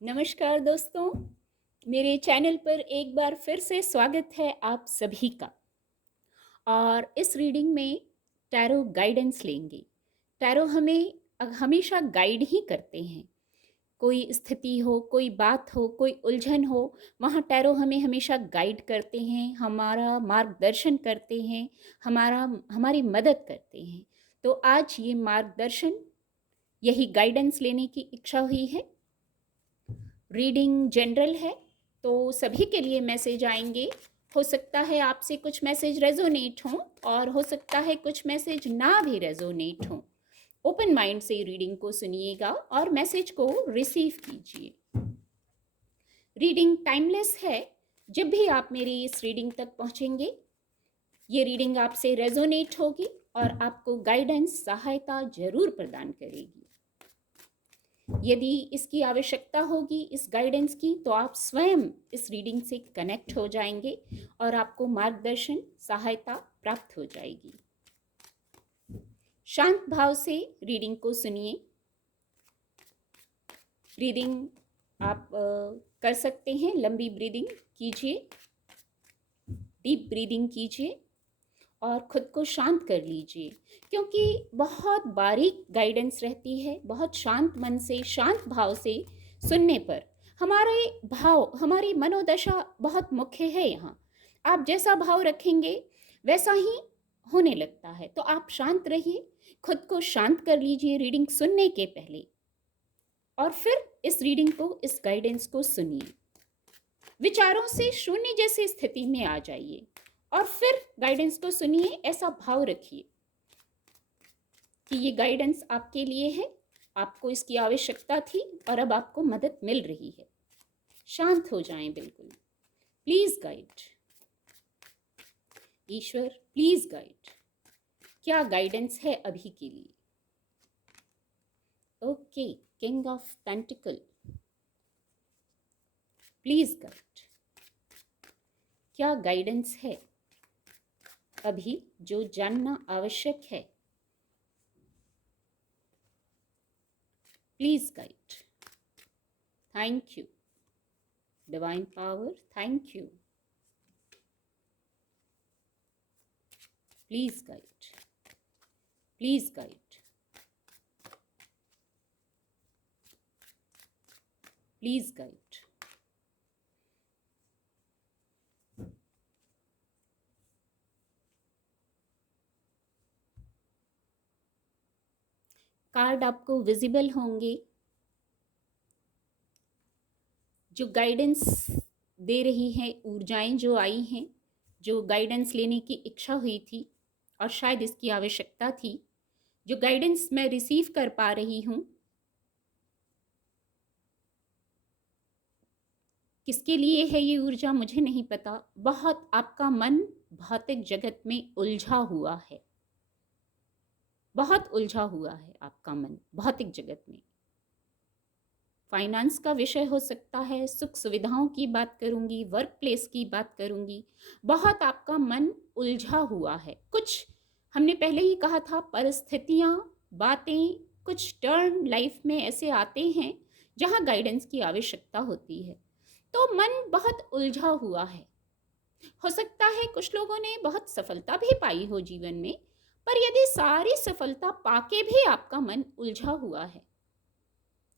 नमस्कार दोस्तों, मेरे चैनल पर एक बार फिर से स्वागत है आप सभी का। और इस रीडिंग में टैरो गाइडेंस लेंगे। टैरो हमें हमेशा गाइड ही करते हैं। कोई स्थिति हो, कोई बात हो, कोई उलझन हो, वहाँ टैरो हमें हमेशा गाइड करते हैं, हमारा मार्गदर्शन करते हैं, हमारी मदद करते हैं। तो आज ये मार्गदर्शन, यही गाइडेंस लेने की इच्छा हुई है। रीडिंग जनरल है, तो सभी के लिए मैसेज आएंगे। हो सकता है आपसे कुछ मैसेज रेजोनेट हों और हो सकता है कुछ मैसेज ना भी रेजोनेट हों। ओपन माइंड से रीडिंग को सुनिएगा और मैसेज को रिसीव कीजिए। रीडिंग टाइमलेस है। जब भी आप मेरी इस रीडिंग तक पहुंचेंगे, ये रीडिंग आपसे रेजोनेट होगी और आपको गाइडेंस, सहायता जरूर प्रदान करेगी। यदि इसकी आवश्यकता होगी, इस गाइडेंस की, तो आप स्वयं इस रीडिंग से कनेक्ट हो जाएंगे और आपको मार्गदर्शन, सहायता प्राप्त हो जाएगी। शांत भाव से रीडिंग को सुनिए। ब्रीदिंग आप कर सकते हैं। लंबी ब्रीदिंग कीजिए, डीप ब्रीदिंग कीजिए और खुद को शांत कर लीजिए, क्योंकि बहुत बारीक गाइडेंस रहती है। बहुत शांत मन से, शांत भाव से सुनने पर हमारे भाव, हमारी मनोदशा बहुत मुख्य है। यहाँ आप जैसा भाव रखेंगे वैसा ही होने लगता है। तो आप शांत रहिए, खुद को शांत कर लीजिए रीडिंग सुनने के पहले, और फिर इस रीडिंग को, इस गाइडेंस को सुनिए। विचारों से शून्य जैसी स्थिति में आ जाइए और फिर गाइडेंस को सुनिए। ऐसा भाव रखिए कि ये गाइडेंस आपके लिए है, आपको इसकी आवश्यकता थी और अब आपको मदद मिल रही है। शांत हो जाएं बिल्कुल। Please guide, Ishwar please guide. क्या गाइडेंस है अभी के लिए? Okay, king of pentacle, please guide. क्या गाइडेंस है अभी जो जानना आवश्यक है? Please guide. Thank you divine power, thank you. Please guide, please guide, please guide. Card आपको विजिबल होंगे। जो गाइडेंस दे रही हैं, ऊर्जाएं जो आई हैं, जो गाइडेंस लेने की इच्छा हुई थी और शायद इसकी आवश्यकता थी, जो गाइडेंस मैं रिसीव कर पा रही हूँ, किसके लिए है ये ऊर्जा मुझे नहीं पता। बहुत आपका मन भौतिक जगत में उलझा हुआ है, बहुत उलझा हुआ है आपका मन भौतिक जगत में। फाइनेंस का विषय हो सकता है, सुख सुविधाओं की बात करूंगी, वर्क प्लेस की बात करूंगी। बहुत आपका मन उलझा हुआ है। कुछ हमने पहले ही कहा था, परिस्थितियां, बातें, कुछ टर्न लाइफ में ऐसे आते हैं जहां गाइडेंस की आवश्यकता होती है। तो मन बहुत उलझा हुआ है। हो सकता है कुछ लोगों ने बहुत सफलता भी पाई हो जीवन में, पर यदि सारी सफलता पाके भी आपका मन उलझा हुआ है,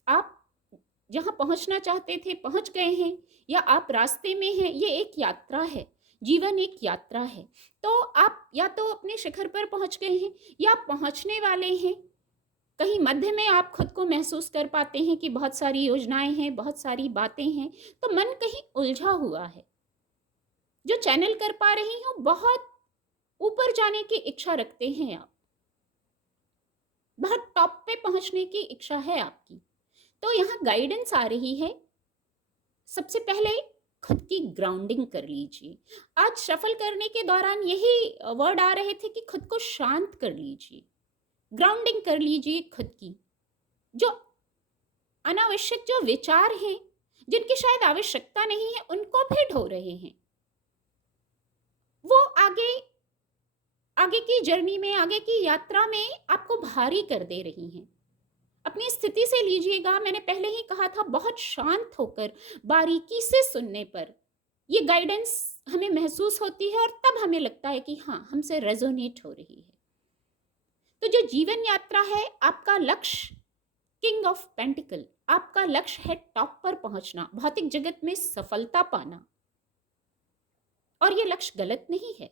आप जहां पहुंचना चाहते थे पहुंच गए हैं या आप रास्ते में हैं, ये एक यात्रा है। जीवन एक यात्रा है। तो आप या तो अपने शिखर पर पहुंच गए हैं या आप पहुंचने वाले हैं। कहीं मध्य में आप खुद को महसूस कर पाते हैं कि बहुत सारी योजनाएं हैं, बहुत सारी बातें हैं, तो मन कहीं उलझा हुआ है। जो चैनल कर पा रही हूं, बहुत ऊपर जाने की इच्छा रखते हैं आप, बहुत टॉप पे पहुंचने की इच्छा है आपकी। तो यहाँ गाइडेंस आ रही है, सबसे पहले खुद की ग्राउंडिंग कर लीजिए। आज शफल करने के दौरान यही वर्ड आ रहे थे कि खुद को शांत कर लीजिए, ग्राउंडिंग कर लीजिए खुद की। जो अनावश्यक जो विचार हैं, जिनकी शायद आवश्यकता नहीं है, उनको भी ढो रहे हैं, वो आगे आगे की जर्नी में, आगे की यात्रा में आपको भारी कर दे रही हैं। अपनी स्थिति से लीजिएगा। मैंने पहले ही कहा था, बहुत शांत होकर बारीकी से सुनने पर ये गाइडेंस हमें महसूस होती है और तब हमें लगता है कि हाँ, हमसे रेजोनेट हो रही है। तो जो जीवन यात्रा है, आपका लक्ष्य किंग ऑफ पेंटिकल, आपका लक्ष्य है टॉप पर पहुंचना, भौतिक जगत में सफलता पाना। और ये लक्ष्य गलत नहीं है।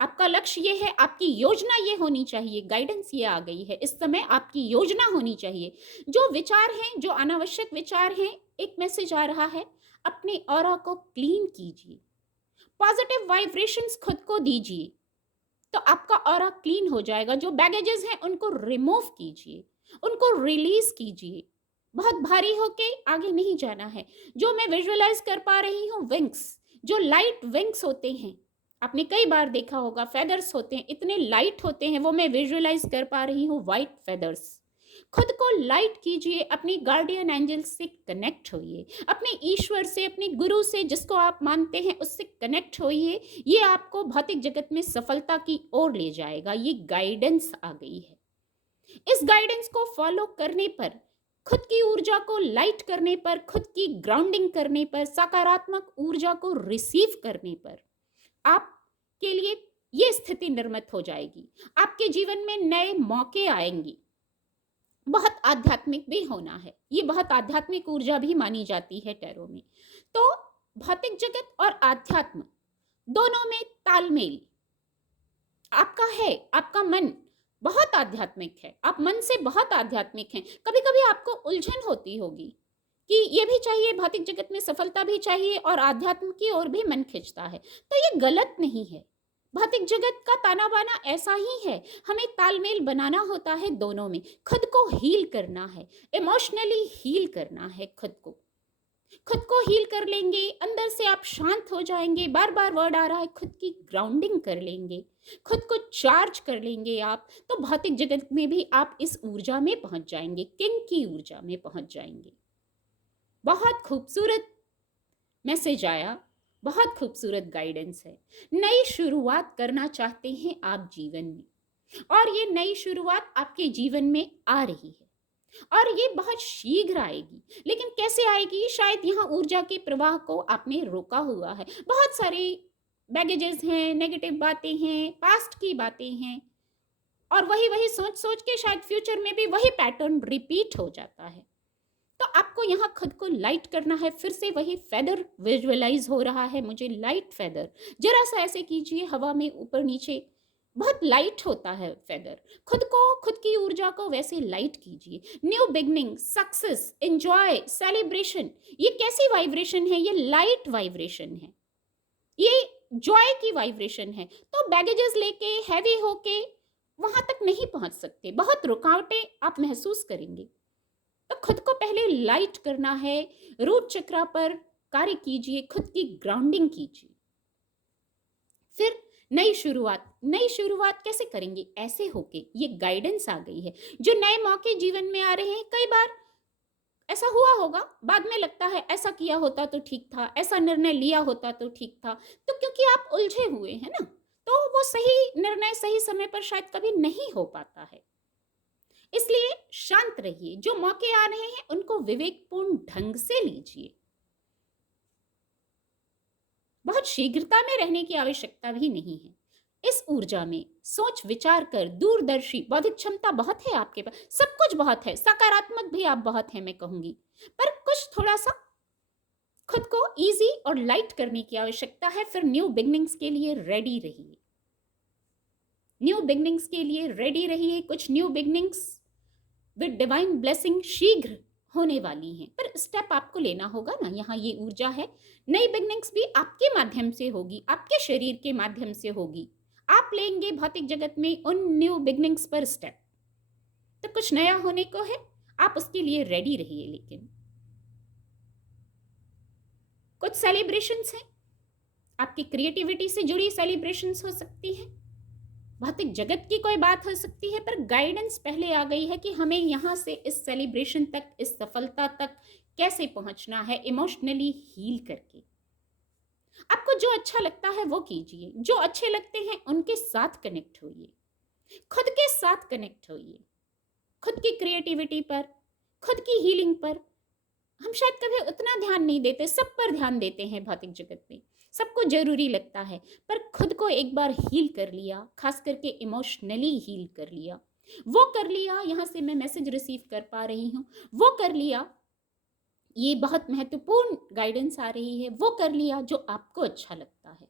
आपका लक्ष्य ये है, आपकी योजना ये होनी चाहिए। गाइडेंस ये आ गई है, इस समय आपकी योजना होनी चाहिए। जो विचार हैं, जो अनावश्यक विचार हैं, एक मैसेज आ रहा है, अपने ऑरा को क्लीन कीजिए, पॉजिटिव वाइब्रेशंस खुद को दीजिए, तो आपका ऑरा क्लीन हो जाएगा। जो बैगेजेस हैं उनको रिमूव कीजिए, उनको रिलीज कीजिए। बहुत भारी होके आगे नहीं जाना है। जो मैं विजुअलाइज कर पा रही हूँ, विंग्स, जो लाइट विंग्स होते हैं, आपने कई बार देखा होगा, फेदर्स होते हैं, इतने लाइट होते हैं, वो मैं विजुअलाइज कर पा रही हूँ, वाइट फेदर्स। खुद को लाइट कीजिए, अपनी गार्डियन एंजल से कनेक्ट होइए, अपने ईश्वर से, अपने गुरु से, जिसको आप मानते हैं, उससे कनेक्ट होइए। ये आपको भौतिक जगत में सफलता की ओर ले जाएगा। ये गाइडेंस आ गई है। इस गाइडेंस को फॉलो करने पर, खुद की ऊर्जा को लाइट करने पर, खुद की ग्राउंडिंग करने पर, सकारात्मक ऊर्जा को रिसीव करने पर, आपके लिए ये स्थिति निर्मित हो जाएगी। आपके जीवन में नए मौके आएंगी। बहुत आध्यात्मिक भी होना है, ये बहुत आध्यात्मिक ऊर्जा भी मानी जाती है टैरो में। तो भौतिक जगत और आध्यात्म दोनों में तालमेल आपका है। आपका मन बहुत आध्यात्मिक है, आप मन से बहुत आध्यात्मिक हैं। कभी कभी आपको उलझन होती होगी कि ये भी चाहिए, भौतिक जगत में सफलता भी चाहिए और आध्यात्म की ओर भी मन खिंचता है। तो ये गलत नहीं है। भौतिक जगत का ताना बाना ऐसा ही है। हमें तालमेल बनाना होता है दोनों में। खुद को हील करना है, इमोशनली हील करना है। खुद को हील कर लेंगे, अंदर से आप शांत हो जाएंगे। बार बार वर्ड आ रहा है, खुद की ग्राउंडिंग कर लेंगे, खुद को चार्ज कर लेंगे आप, तो भौतिक जगत में भी आप इस ऊर्जा में पहुंच जाएंगे, किंग की ऊर्जा में पहुंच जाएंगे। बहुत खूबसूरत मैसेज आया, बहुत खूबसूरत गाइडेंस है। नई शुरुआत करना चाहते हैं आप जीवन में, और ये नई शुरुआत आपके जीवन में आ रही है, और ये बहुत शीघ्र आएगी। लेकिन कैसे आएगी? शायद यहाँ ऊर्जा के प्रवाह को आपने रोका हुआ है। बहुत सारे बैगेजेस हैं, नेगेटिव बातें हैं, पास्ट की बातें हैं, और वही वही सोच सोच के शायद फ्यूचर में भी वही पैटर्न रिपीट हो जाता है। तो आपको यहाँ खुद को लाइट करना है। फिर से वही फेदर विजुअलाइज हो रहा है मुझे, लाइट फेदर। जरा सा ऐसे कीजिए, हवा में ऊपर नीचे, बहुत लाइट होता है फेदर। खुद को, खुद की ऊर्जा को वैसे लाइट कीजिए। New beginning, success, enjoy, celebration, ये कैसी वाइब्रेशन है? ये लाइट वाइब्रेशन है, ये जॉय की वाइब्रेशन है। तो बैगेजेस लेके हैवी होके वहां तक नहीं पहुंच सकते, बहुत रुकावटें आप महसूस करेंगे। तो खुद को पहले लाइट करना है। रूट चक्रा पर कार्य कीजिए, खुद की ग्राउंडिंग कीजिए। फिर नई शुरुआत कैसे करेंगे? ऐसे होके, ये गाइडेंस आ गई है। जो नए मौके जीवन में आ रहे हैं, कई बार ऐसा हुआ होगा, बाद में लगता है ऐसा किया होता तो ठीक था, ऐसा निर्णय लिया होता तो ठीक था। तो क्योंकि आप उलझे हुए हैं ना, तो वो सही निर्णय सही समय पर शायद कभी नहीं हो पाता है। इसलिए शांत रहिए। जो मौके आ रहे हैं उनको विवेकपूर्ण ढंग से लीजिए। बहुत शीघ्रता में रहने की आवश्यकता भी नहीं है। इस ऊर्जा में सोच विचार कर, दूरदर्शी बौद्धिक क्षमता बहुत है आपके पास, सब कुछ बहुत है, सकारात्मक भी आप बहुत है मैं कहूंगी। पर कुछ थोड़ा सा खुद को इजी और लाइट करने की आवश्यकता है। फिर न्यू बिगनिंग्स के लिए रेडी रहिए, न्यू बिगनिंग्स के लिए रेडी रहिए। कुछ new beginnings with divine blessing शीघ्र होने वाली हैं, पर स्टेप आपको लेना होगा ना। यहाँ ये ऊर्जा है, नई बिगनिंग्स भी आपके माध्यम से होगी, आपके शरीर के माध्यम से होगी। आप लेंगे भौतिक जगत में उन न्यू बिगनिंग्स पर स्टेप। तो कुछ नया होने को है, आप उसके लिए रेडी रहिए। लेकिन कुछ सेलिब्रेशंस हैं, आपकी क्रिएटिविटी से जुड़ी सेलिब्रेशंस हो सकती हैं, भौतिक जगत की कोई बात हो सकती है, पर गाइडेंस पहले आ गई है कि हमें यहाँ से इस सेलिब्रेशन तक, इस सफलता तक कैसे पहुंचना है, इमोशनली हील करके। आपको जो अच्छा लगता है वो कीजिए, जो अच्छे लगते हैं उनके साथ कनेक्ट होइए, खुद के साथ कनेक्ट होइए, खुद की क्रिएटिविटी पर, खुद की हीलिंग पर हम शायद कभी उतना ध्यान नहीं देते। सब पर ध्यान देते हैं भौतिक जगत में, सबको जरूरी लगता है, पर खुद को एक बार हील कर लिया, खास करके इमोशनली हील कर लिया, वो कर लिया। यहाँ से मैं मैसेज रिसीव कर पा रही हूँ, वो कर लिया, ये बहुत महत्वपूर्ण गाइडेंस आ रही है, वो कर लिया जो आपको अच्छा लगता है।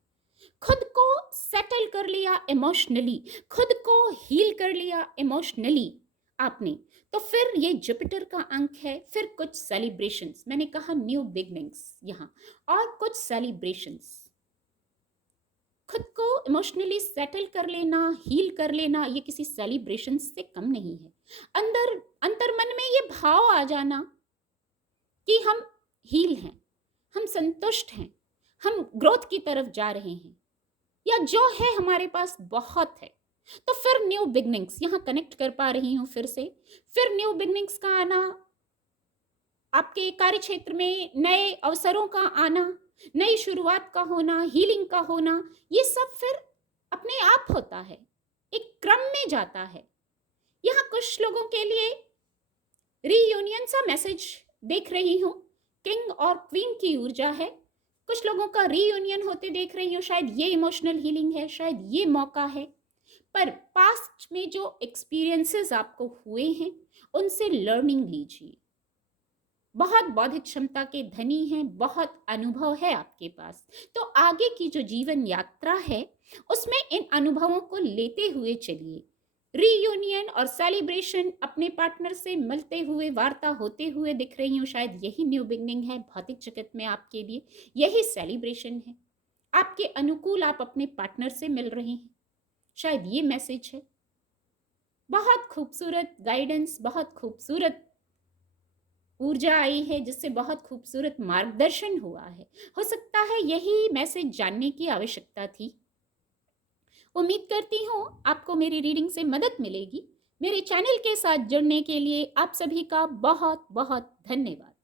खुद को सेटल कर लिया इमोशनली, खुद को हील कर लिया इमोशनली आपने, तो फिर ये जुपिटर का अंक है। फिर कुछ सेलिब्रेशंस, मैंने कहा न्यू बिगनिंग्स यहाँ, और कुछ सेलिब्रेशंस। खुद को इमोशनली सेटल कर लेना, हील कर लेना, ये किसी सेलिब्रेशन से कम नहीं है। अंदर अंतर्मन में ये भाव आ जाना कि हम हील हैं, हम संतुष्ट हैं, हम ग्रोथ की तरफ जा रहे हैं, या जो है हमारे पास बहुत है। तो फिर न्यू बिगनिंग्स यहाँ कनेक्ट कर पा रही हूँ फिर से। फिर न्यू बिगनिंग्स का आना, आपके कार्य क्षेत्र में नए अवसरों का आना, नई शुरुआत का होना, हीलिंग का होना, ये सब फिर अपने आप होता है, एक क्रम में जाता है। यहाँ कुछ लोगों के लिए रीयूनियन सा मैसेज देख रही हूँ, किंग और क्वीन की ऊर्जा है। कुछ लोगों का रीयूनियन होते देख रही हूँ, शायद ये इमोशनल हीलिंग है, शायद ये मौका है। पर पास्ट में जो एक्सपीरियंसेस आपको हुए हैं उनसे लर्निंग लीजिए। बहुत बौद्धिक क्षमता के धनी हैं, बहुत अनुभव है आपके पास, तो आगे की जो जीवन यात्रा है उसमें इन अनुभवों को लेते हुए चलिए। रीयूनियन और सेलिब्रेशन, अपने पार्टनर से मिलते हुए, वार्ता होते हुए दिख रही हूँ, शायद यही न्यू बिगनिंग है भौतिक जगत में आपके लिए, यही सेलिब्रेशन है। आपके अनुकूल आप अपने पार्टनर से मिल रहे हैं, शायद ये मैसेज है। बहुत खूबसूरत गाइडेंस, बहुत खूबसूरत ऊर्जा आई है, जिससे बहुत खूबसूरत मार्गदर्शन हुआ है। हो सकता है यही मैसेज जानने की आवश्यकता थी। उम्मीद करती हूँ आपको मेरी रीडिंग से मदद मिलेगी। मेरे चैनल के साथ जुड़ने के लिए आप सभी का बहुत बहुत धन्यवाद।